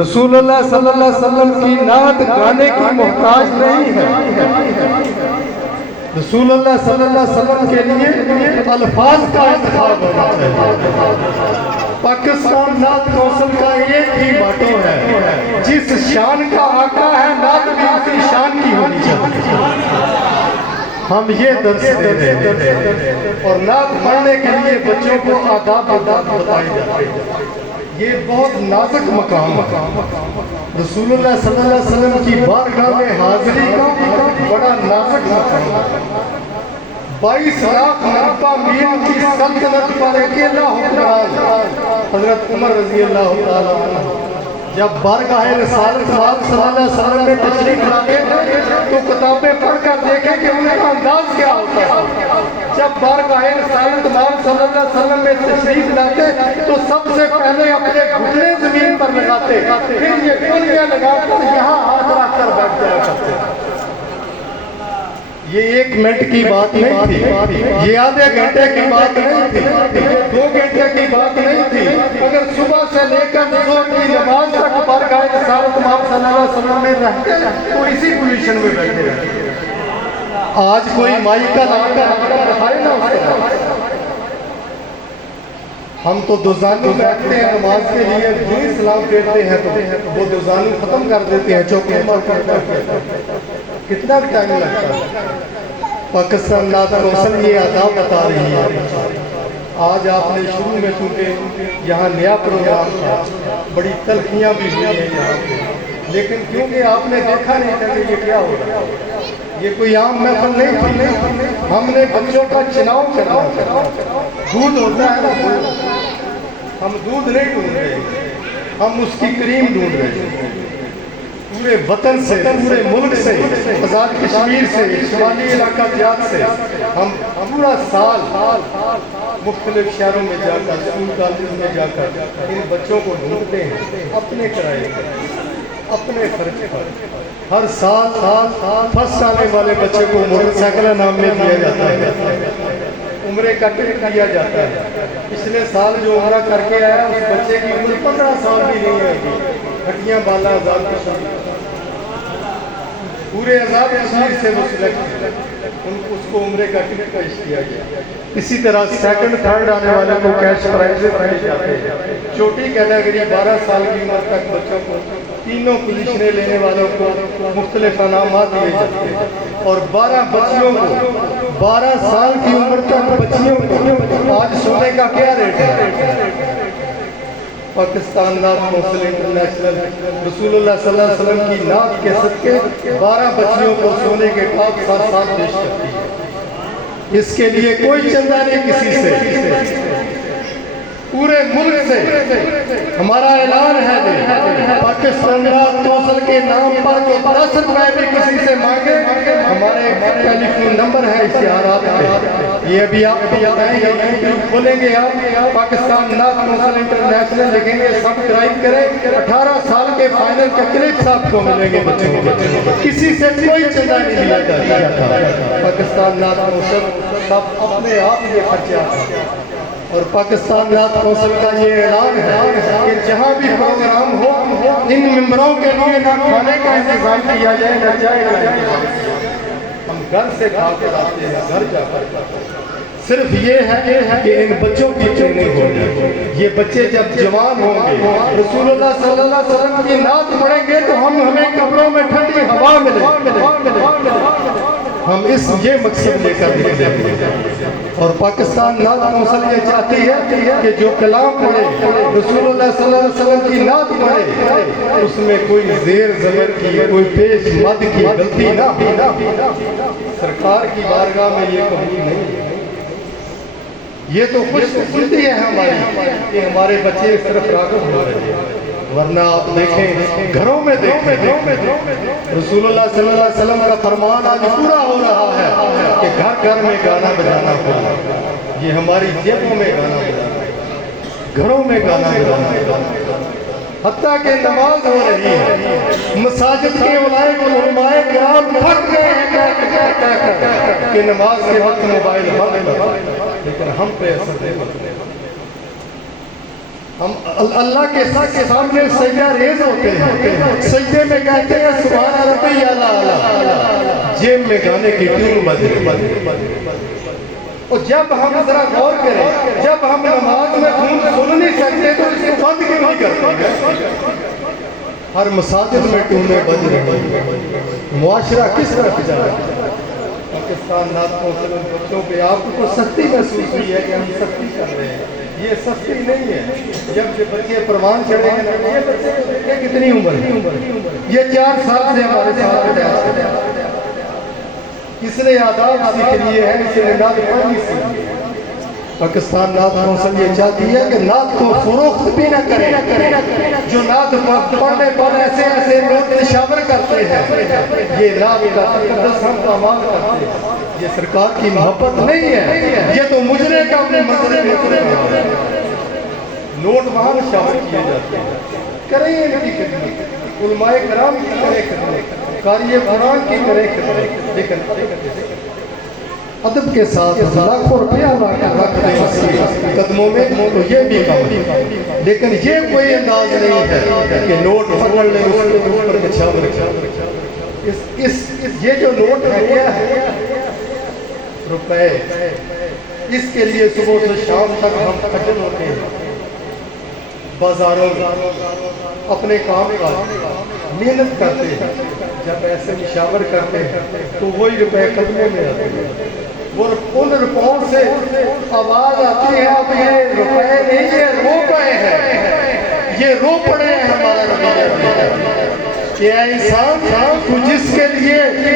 رسول اللہ صلی اللہ علیہ وسلم کی نعت گانے کی محتاج نہیں ہے. رسول اللہ صلی اللہ علیہ وسلم کے لیے الفاظ کا انتخاب ہونا چاہیے. پاکستان نعت کونسل کا ایک ہی ماٹو ہے، جس شان کا آقا ہے نعت بھی اسی شان کی ہونی چاہیے. ہم یہ درس دے رہے ہیں اور نعت پڑھنے کے لیے بچوں کو آداب بتائے جاتے ہیں. یہ بہت نازک مقام ہے. رسول اللہ صلی اللہ علیہ وسلم کی بارگاہ میں حاضری کا بڑا نازک مقام ہے. 22 لاکھ مربع میل کی سلطنت پر اکیلا حکمران حضرت عمر رضی اللہ تعالیٰ عنہ جب بارگاہ رسالت صلی اللہ علیہ وسلم میں تشریف لاتے تو کتابیں پڑھ کر دیکھیں کہ ان کا انداز کیا ہوتا ہے. جب بارگاہ رسالت صلی اللہ علیہ وسلم میں تشریف لاتے تو سب سے پہلے اپنے گھٹنے زمین پر لگاتے، پھر یہ کلیاں لگا کر یہاں ہاتھ رکھ کر بیٹھ جایا کرتے. یہ 1 منٹ کی بات نہیں تھی، یہ آدھے گھنٹے کی بات نہیں تھی، یہ 2 گھنٹے کی بات نہیں تھی. اگر صبح سے لے کر ظہر کی نماز تک بارگاہ رسالت صلی اللہ علیہ وسلم میں رہتے تو اسی پوزیشن میں بیٹھے رہتے. آج کوئی مائی کا دکھائے نا اس کو. ہم تو دوزانو بیٹھتے ہیں نماز کے لیے، جو سلام پھیرتے ہیں تو وہ دوزانو ختم کر دیتے ہیں، چوکے مار کرتے ہیں. کتنا ٹائم لگتا ہے. پاکستان نعت کونسل یہ آداب بتا رہی ہے. آج آپ نے شروع میں چونکہ یہاں نیا پروگرام تھا، بڑی تلخیاں بھی ہوئی ہیں یہاں پہ، لیکن کیونکہ آپ نے دیکھا نہیں تھا کہ یہ کیا ہو رہا ہے. یہ کوئی عام محفل نہیں تھی. ہم نے بچوں کا چناؤ کرنا. دودھ ہوتا ہے نا، ہم دودھ نہیں ڈھونڈ رہے، ہم اس کی کریم ڈھونڈ رہے ہیں. پورے وطن سے، پورے ملک سے، آزاد کشمیر سے، شمالی علاقہ جات سے ہم پورا سال مختلف شہروں میں جا کر، اسکول کالج میں جا کر ان بچوں کو ڈھونڈتے ہیں اپنے کرائے پر، اپنے خرچ پر. ہر سال فرسٹ آنے والے بچے کو موٹر سائیکل انعام میں دیا جاتا ہے، عمرے کا ٹکٹ دیا جاتا ہے. پچھلے سال جو عمرہ کر کے آیا اس بچے کی عمر 15 سال بھی نہیں آئے گی. ہٹیاں بالا آزاد کشمیر، پورے آزاد کشمیر سے وہ سلیکٹ، اس کو عمرے کا ٹکٹ پیش کیا گیا. اسی طرح سیکنڈ تھرڈ آنے والے کو کیش پرائز دیے جاتے ہیں. چھوٹی کیٹیگری 12 سال کی عمر تک بچوں کو، تینوں پوزیشنیں لینے والوں کو مختلف انعامات دیے جاتے ہیں. اور 12 بچیوں کو، 12 سال کی عمر تک بچیوں کو آج سونے کا کیا ریٹ ہے؟ پاکستان نعت کونسل انٹرنیشنل رسول اللہ صلی اللہ علیہ وسلم کی نعت کے صدقے 12 بچیوں کو سونے کے ٹاپ ساتھ پیش کرتی ہے. اس کے لیے کوئی چندہ نہیں کسی سے، پورے ملک سے ہمارا اعلان ہے. پاکستان نعت کونسل کے نام پر جو 10 روپے بھی کسی سے مانگے، ہمارے ٹیلی فون نمبر ہے اشتہارات پہ. یہ ابھی آپ کو بتائیں گے، یوٹیوب کھولیں گے آپ، پاکستان نعت کونسل انٹرنیشنل لکھیں گے، سبسکرائب کریں. 18 سال کے فائنل کے کلپس آپ کو ملیں گے بچوں کو. کسی سے کوئی چندہ نہیں لیا جاتا. پاکستان نعت کونسل سب اپنے آپ یہ خرچات. اور پاکستان نعت کونسل کا یہ اعلان ہے کہ جہاں بھی پروگرام ہو ان ممبروں کے لیے نہ کھانے کا انتظام کیا جائے نہ چائے کا انتظام. ہم گھر سے کھا کے لاتے ہیں، گھر جا کر. صرف یہ ہے کہ ان بچوں کی ٹریننگ ہو جائے. یہ بچے جب جوان ہوں گے، رسول اللہ صلی اللہ علیہ وسلم کی نعت پڑھیں گے تو ہمیں قبروں میں ٹھنڈی ہوا ملے. ہم یہ مقصد لے کر نکلیں گے. اور پاکستان نعت کونسل یہ چاہتی ہے کہ جو کلام پڑھے، رسول اللہ صلی اللہ علیہ وسلم کی نعت پڑھے، اس میں کوئی زیر زبر کی، کوئی پیش مد کی غلطی نہ ہو. سرکار کی بارگاہ میں یہ قبول نہیں. یہ تو خوش قسمتی ہے ہماری کہ ہمارے بچے اس طرف راغب ہو رہے ہیں. ورنہ آپ دیکھیں، گھروں میں دیکھیں، رسول اللہ صلی اللہ علیہ وسلم کا فرمان آج پورا ہو رہا ہے کہ گھر گھر میں گانا بجانا ہو. یہ ہماری جیبوں میں گانا بجانا، گھروں میں گانا بجانا. حتیٰ کہ نماز ہو رہی ہے، مساجد کے علماء کرام تھک گئے ہیں کہ نماز کے وقت موبائل بند، لیکن ہم پہ اثر نہیں. ہم اللہ کے سامنے سجدہ ریز ہوتے ہیں، سجدے میں کہتے ہیں سبحان ربی اعلیٰ، جیب میں گانے کی ٹیون بج رہی۔ اور جب ہم ذرا غور کریں، جب ہم نماز میں سن نہیں سکتے تو اس کو بند کیوں نہیں کرتے؟ ہر مساجد میں ٹیونیں بج رہی، معاشرہ کس طرف جا رہا ہے؟ پاکستان نعت کونسل ان بچوں پہ آپ کو سختی محسوس ہوئی ہے کہ ہم سختی کر رہے ہیں، یہ سختی نہیں ہے۔ جب یہ بچے پروان چڑھے ہیں، یہ بچے کتنی عمر ہے؟ یہ 4 سال سے ہمارے ساتھ ہے۔ کس نے آداب سیکھ لیے ہیں، اس نے نعت پڑھنی سیکھی۔ پاکستان نعت کونسل یہ چاہتی ہے کہ نعت کو فروخت بھی نہ کریں، جو نعت پڑھنے پر ایسے لوگ نشاور کرتے ہیں، یہ نعت کا تقدس ہم پامال کرتے ہیں، یہ سرکار کی محبت نہیں ہے، یہ تو مجرے کا اپنے مجرے ہے۔ نوٹ وہاں نشاور کیے جاتے ہیں، کریں ان کی خدمت، علماء کرام کی کریں خدمت، قاری قرآن کی کریں خدمت، لیکن ادب کے ساتھ لاکھوں روپیہ رکھتے ہیں قدموں میں، تو یہ بھی کم، لیکن یہ کوئی انداز نہیں ہے کہ نوٹ پکڑ لیں اس کے اوپر نشاور کریں۔ یہ جو نوٹ ہے کیا ہے؟ روپے۔ اس کے لیے صبح سے شام تک ہم کھٹن ہوتے ہیں بازاروں میں، اپنے کام کا محنت کرتے ہیں، جب ایسے نشاور کرتے ہیں تو وہی روپے قدموں میں آتے ہیں، وہ ان روپوں سے آواز آتی ہے، اب یہ روپے نہیں، یہ روپے ہیں، یہ رو پڑے ہیں ہمارا روپے۔ کہ اے انسان تو جس کے لیے